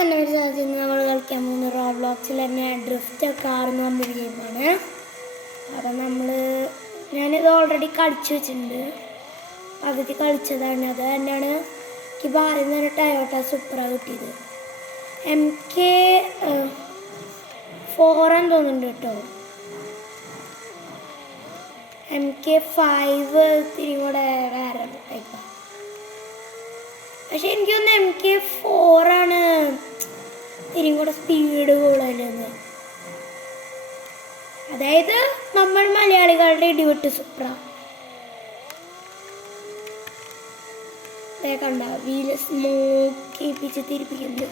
എൻ്റെ ഒരു സാഹചര്യം നമ്മൾ കളിക്കാൻ പോകുന്ന റോബ്ലോക്സിൽ തന്നെ ഡ്രിഫ്റ്റ് കാർ എന്ന് പറഞ്ഞൊരു ഗെയിമാണ്. അപ്പം ഞാനിത് ഓൾറെഡി കളിച്ചു വെച്ചിട്ടുണ്ട്. പകുതി കളിച്ചതാണ്. അത് തന്നെയാണ് എനിക്ക് ആദ്യം തന്നെ ടയോട്ട സൂപ്പറ കിട്ടിയത്. MK4 എന്ന് തോന്നുന്നുണ്ട് കേട്ടോ. MK5 ഇത്തിരി കൂടെ വേറെ ടൈപ്പാണ്. പക്ഷെ എനിക്കൊന്ന് MK4 ആണ് ഇത്തിരി കൂടെ സ്പീഡ് കൂടുതലെന്ന്. അതായത് നമ്മൾ മലയാളികളുടെ ഇടിവെട്ട് സൂപ്ര കണ്ട വീല് സ്മോക്കിപ്പിച്ച് തിരിപ്പിക്കുന്നു.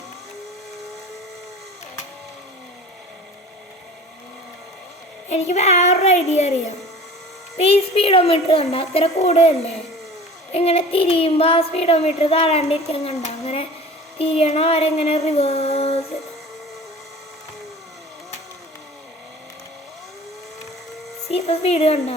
എനിക്ക് വേറൊരു ഐഡിയ അറിയാം. ഈ സ്പീഡോമീറ്റർ കണ്ട അത്ര കൂടുതലല്ലേ, ഇങ്ങനെ തിരിയുമ്പോൾ ആ സ്പീഡോമീറ്റർ താഴാണ്ടിരിക്കാൻ കണ്ട അങ്ങനെ തിരിയണ വരെ ഇങ്ങനെ റിവേഴ്സ് സ്പീഡ് കണ്ട.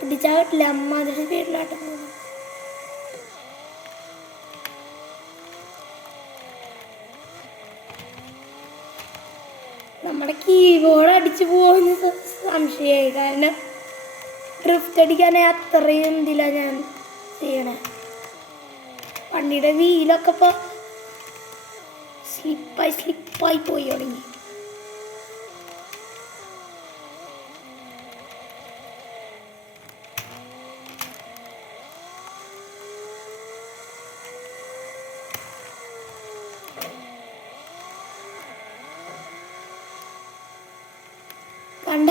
പിടിച്ചാൽ കിട്ടില്ല, അമ്മ അതിന് സ്പീഡിലാട്ട് പോകും. നമ്മുടെ കീബോർഡ് അടിച്ചു പോകുന്ന സംശയമായി. കാരണം ഡ്രിഫ്റ്റ് അടിക്കാനേ അത്രയും എന്തില്ല ഞാൻ ചെയ്യണേ. വണ്ടിയുടെ വീലൊക്കെ ഇപ്പോൾ സ്ലിപ്പായി പോയി തുടങ്ങി. കണ്ട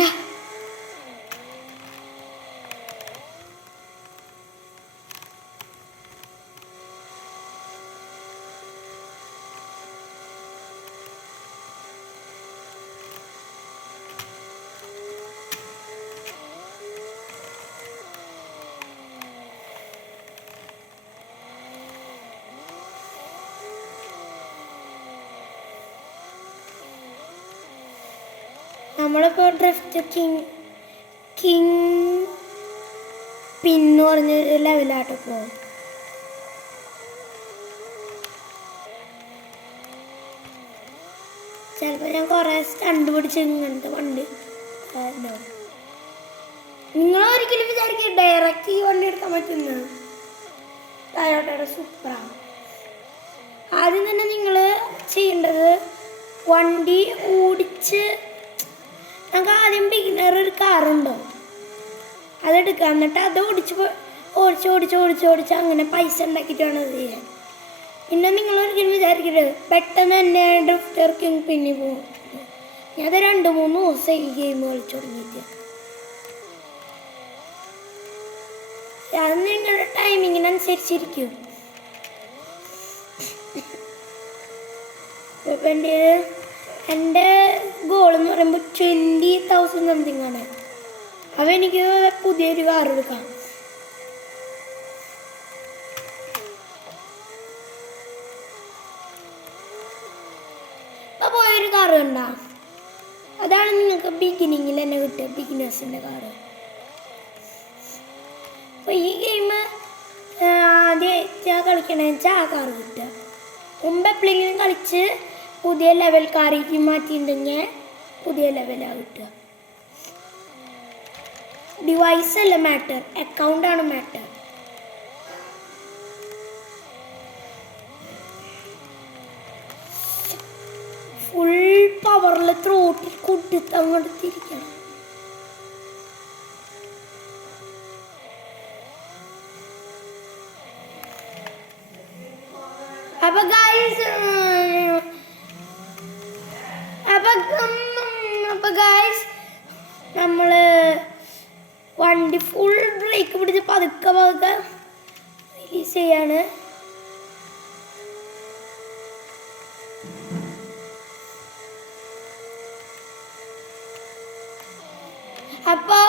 നമ്മളിപ്പോൾ ഡ്രിഫ്റ്റ് കിങ് പിന്ന് പറഞ്ഞൊരു ലെവലായിട്ട് പോകും. ചിലപ്പോൾ ഞാൻ കുറേ സ്റ്റണ്ട് പിടിച്ച് ഇങ്ങനത്തെ വണ്ടി നിങ്ങളൊരിക്കലും വിചാരിക്കുക ഡയറക്റ്റ് ഈ വണ്ടി എടുക്കാൻ പറ്റുന്ന ടയോട്ടയുടെ സൂപ്പറാണ്. ആദ്യം തന്നെ നിങ്ങൾ ചെയ്യേണ്ടത് വണ്ടി ഓടിച്ച്, നമുക്ക് ആദ്യം ബിഗിനർ ഒരു കാറുണ്ടോ അതെടുക്കുക. എന്നിട്ട് അത് ഓടിച്ച് അങ്ങനെ പൈസ ഉണ്ടാക്കിയിട്ട് വേണം അത് ചെയ്യാൻ. പിന്നെ നിങ്ങളൊരിക്കലും വിചാരിക്കരുത് പെട്ടെന്ന് തന്നെ ഡ്രിഫ്റ്റർ കിങ് പിന്നെ പോകും. ഞാനത് 2-3 ദിവസം ഈ ഗെയിം കളിച്ചു തുടങ്ങിയിട്ട്. അത് നിങ്ങളുടെ ടൈമിങ്ങിനനുസരിച്ചിരിക്കും. ഇപ്പം എൻ്റെ ഗോൾ എന്ന് പറയുമ്പോൾ 20,000 സംതിങ് ആണ്. അപ്പോൾ എനിക്ക് പുതിയൊരു കാർ എടുക്കാം. അപ്പോൾ പോയൊരു കാർ കണ്ട, അതാണ് നിങ്ങൾക്ക് ബിഗിനിങ്ങിൽ തന്നെ കിട്ടുക, ബിഗിനേഴ്സിൻ്റെ കാറ്. അപ്പോൾ ഈ ഗെയിം ആദ്യം കളിക്കണമെന്ന് വെച്ചാൽ ആ കാറ് കിട്ടുക. മുമ്പ് എപ്പോഴെങ്കിലും കളിച്ച് പുതിയ ലെവൽ കാറിലേക്ക് മാറ്റിയിട്ടുണ്ടെങ്കിൽ പുതിയ ലെവലാണ് കിട്ടുക. ഡിവൈസ് അല്ല മാറ്റർ, അക്കൗണ്ടാണ് മാറ്റർ. ഫുൾ പവറിൽ ത്രോട്ടിൽ കൊടുത്ത് അങ്ങോട്ട് തിരിക്കണം. അപ്പൊ ഗൈസ് നമ്മള് വണ്ടി ഫുൾ ബ്രേക്ക് പിടിച്ച് പതുക്കെ റിലീസ് ചെയ്യാണ്. അപ്പോ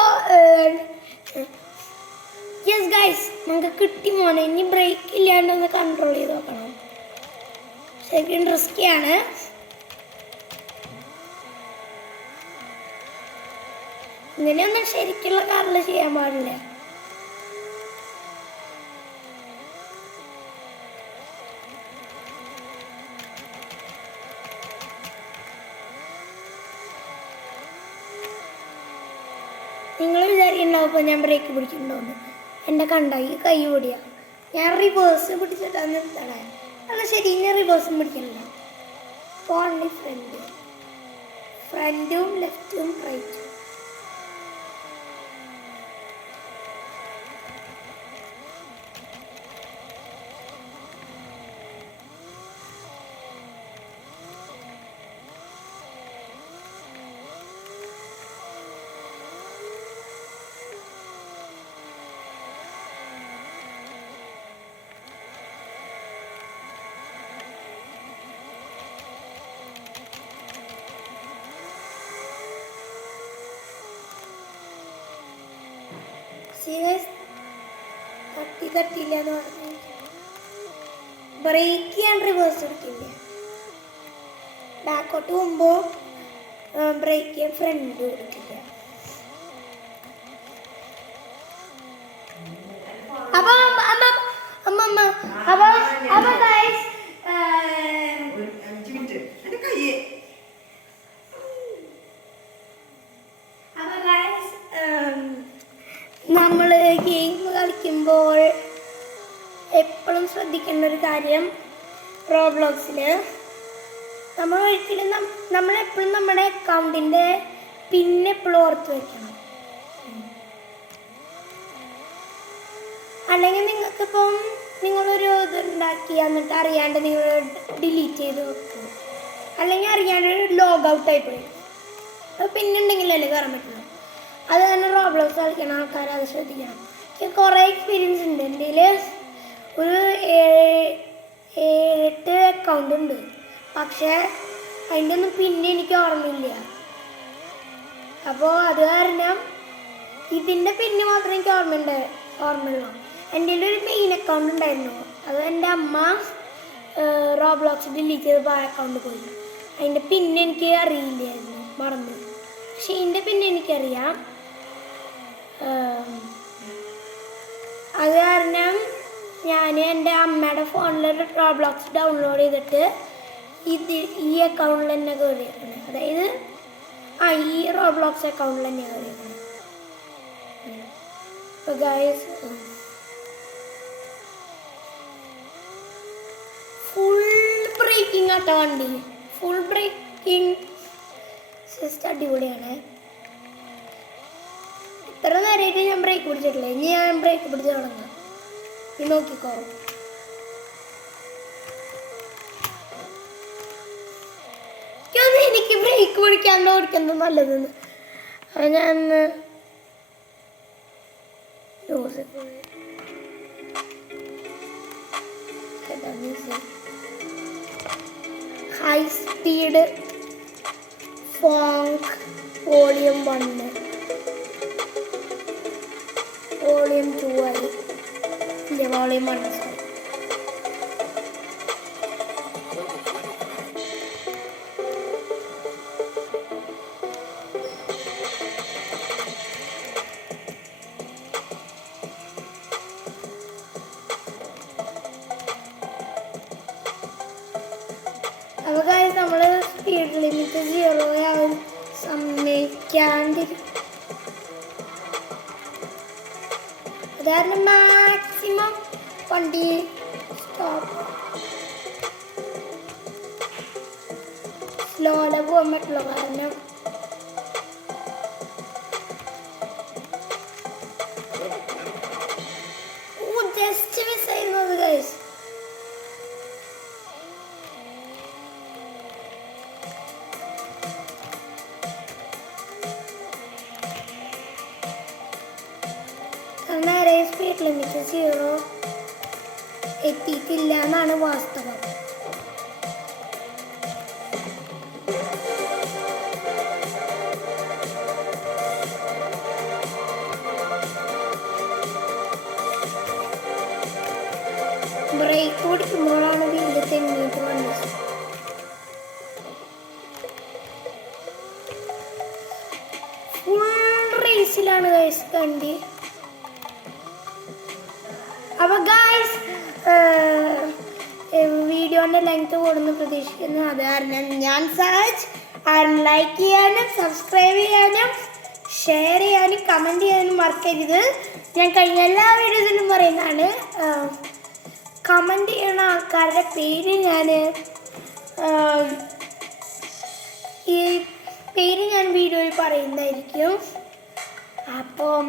യെസ് ഗൈസ് നമുക്ക് കിട്ടി മോനെ. ഇനി ബ്രേക്ക് ഇല്ലാണ്ടൊന്ന് കൺട്രോൾ ചെയ്ത് നോക്കണം. ശരിക്കും റിസ്ക്കിയാണ്. ഇങ്ങനെയൊന്നും ശരിക്കുള്ള കാറിൽ ചെയ്യാൻ പാടില്ല. നിങ്ങൾ വിചാരിക്കുന്നുണ്ടാവും ഇപ്പോൾ ഞാൻ ബ്രേക്ക് പിടിക്കുന്നുണ്ടോന്ന്. എൻ്റെ കണ്ട ഈ കൈ ഓടിയാ ഞാൻ റിവേഴ്സ് പിടിച്ചിട്ടാണ് നിർത്തണേ. അല്ല ശരി, ഇനി റിവേഴ്സും പിടിക്കണില്ല. ഓൺലി ഫ്രണ്ടും ലെഫ്റ്റും റൈറ്റും. തട്ടിയില്ലെന്ന് പറഞ്ഞു. ബ്രേക്ക് ചെയ്യാൻ റിവേഴ്സ് എടുക്കില്ല. ബാക്കോട്ട് പോകുമ്പോൾ ബ്രേക്ക് ചെയ്യാൻ ഫ്രണ്ട് കൊടുക്കില്ല. അപ്പൊ നമ്മൾ ഗെയിം കളിക്കുമ്പോൾ എപ്പോഴും ശ്രദ്ധിക്കേണ്ട ഒരു കാര്യം, റോബ്ലോക്സിൽ നമ്മളെപ്പോഴും നമ്മുടെ അക്കൗണ്ടിൻ്റെ പിന്നെപ്പോഴും ഓർത്ത് വയ്ക്കണം. അല്ലെങ്കിൽ നിങ്ങൾക്കിപ്പം നിങ്ങളൊരു ഇതുണ്ടാക്കി എന്നിട്ട് അറിയാണ്ട് നിങ്ങൾ ഡിലീറ്റ് ചെയ്ത് വെക്കും, അല്ലെങ്കിൽ അറിയാണ്ട് ലോഗ് ഔട്ടായി പോയി. അത് പിന്നെ ഉണ്ടെങ്കിലല്ലേ കയറാൻ പറ്റുള്ളൂ. അത് തന്നെ റോബ്ലോക്സ് കളിക്കുന്ന ആൾക്കാർ അത് ശ്രദ്ധിക്കണം. എനിക്ക് കുറേ എക്സ്പീരിയൻസ് ഉണ്ട്. എൻ്റെ ഒരു 7-8 അക്കൗണ്ട് ഉണ്ട്. പക്ഷേ അതിൻ്റെ ഒന്നും പിന്നെ എനിക്ക് ഓർമ്മയില്ല. അപ്പോൾ അത് കാരണം ഇതിൻ്റെ പിന്നെ മാത്രമേ എനിക്ക് ഓർമ്മയുള്ളൂ. എൻ്റെ ഒരു മെയിൻ അക്കൗണ്ട് ഉണ്ടായിരുന്നു. അത് എൻ്റെ അമ്മ റോബ്ലോക്സ് ഡിലീറ്റ് ചെയ്തപ്പോൾ ആ അക്കൗണ്ട് പോയി. അതിൻ്റെ പിന്നെ എനിക്ക് അറിയില്ലായിരുന്നു, മറന്നു. പക്ഷെ ഇതിൻ്റെ പിന്നെ എനിക്കറിയാം. അത് കാരണം ഞാൻ എൻ്റെ അമ്മയുടെ ഫോണിൽ റോബ്ലോക്സ് ഡൗൺലോഡ് ചെയ്തിട്ട് ഈ അക്കൗണ്ടിൽ തന്നെ കയറിയേക്കണേ. അതായത് ഈ റോബ്ലോക്സ് അക്കൗണ്ടിൽ തന്നെ കയറിയേക്കണേ. അപ്പോൾ ഗൈസ്, ഫുൾ ബ്രേക്കിംഗ് ആട്ടോ വണ്ടി. ഫുൾ ബ്രേക്കിംഗ് സിസ്റ്റം അടിപൊളിയാണ്. ഇത്ര നേരമായിട്ട് ഞാൻ ബ്രേക്ക് പിടിച്ചിട്ടില്ല. ഇനി ഞാൻ ബ്രേക്ക് പിടിച്ച് തുടങ്ങാം. നീ നോക്കിക്കോ. എനിക്ക് ബ്രേക്ക് പിടിക്കാണ്ട് ഓടിക്കുന്നത് നല്ലതെന്ന് ഞാൻ ഹൈ സ്പീഡ് ഫോങ്ക് വോളിയം 1, വോളിയം 2 ആയി. ഇല്ല, വോളിയം 1. അപ്പോൾ കാര്യം നമ്മൾ സ്പീഡ് ലിമിറ്റ് 0 ആവാൻ സമ്മതിക്കാണ്ടിരിക്കും. കാരണം മാക്സിമം വണ്ടി സ്റ്റോപ്പ് സ്ലോയില് പോകാൻ പറ്റുള്ളൂ. കാരണം ജസ്റ്റ് മിസ്സായിരുന്നത് ഗൈസ്. നേരെ സ്പീഡ് ലിമിറ്റ് 0 എത്തിയിട്ടില്ല എന്നാണ് വാസ്തവം. ബ്രേക്ക് പിടിക്കുമ്പോഴാണ് വീണ്ടും തെന്നിയിട്ട് വന്നത്. ഫുൾ പേസിലാണ് ഗൈസ് കണ്ടി. അപ്പോൾ ഗൈസ് വീഡിയോൻ്റെ ലെങ്ത് കൂടുന്നു പ്രതീക്ഷിക്കുന്നു. അത് കാരണം ഞാൻ സാജ് ലൈക്ക് ചെയ്യാനും സബ്സ്ക്രൈബ് ചെയ്യാനും ഷെയർ ചെയ്യാനും കമൻറ്റ് ചെയ്യാനും മറക്കരുത്. ഞാൻ കഴിഞ്ഞ എല്ലാ വീഡിയോസിലും പറയുന്നതാണ്. കമൻറ്റ് ചെയ്യുന്ന ആൾക്കാരുടെ പേര് ഞാൻ ഈ പേര് ഞാൻ വീഡിയോയിൽ പറയുന്നതായിരിക്കും. അപ്പം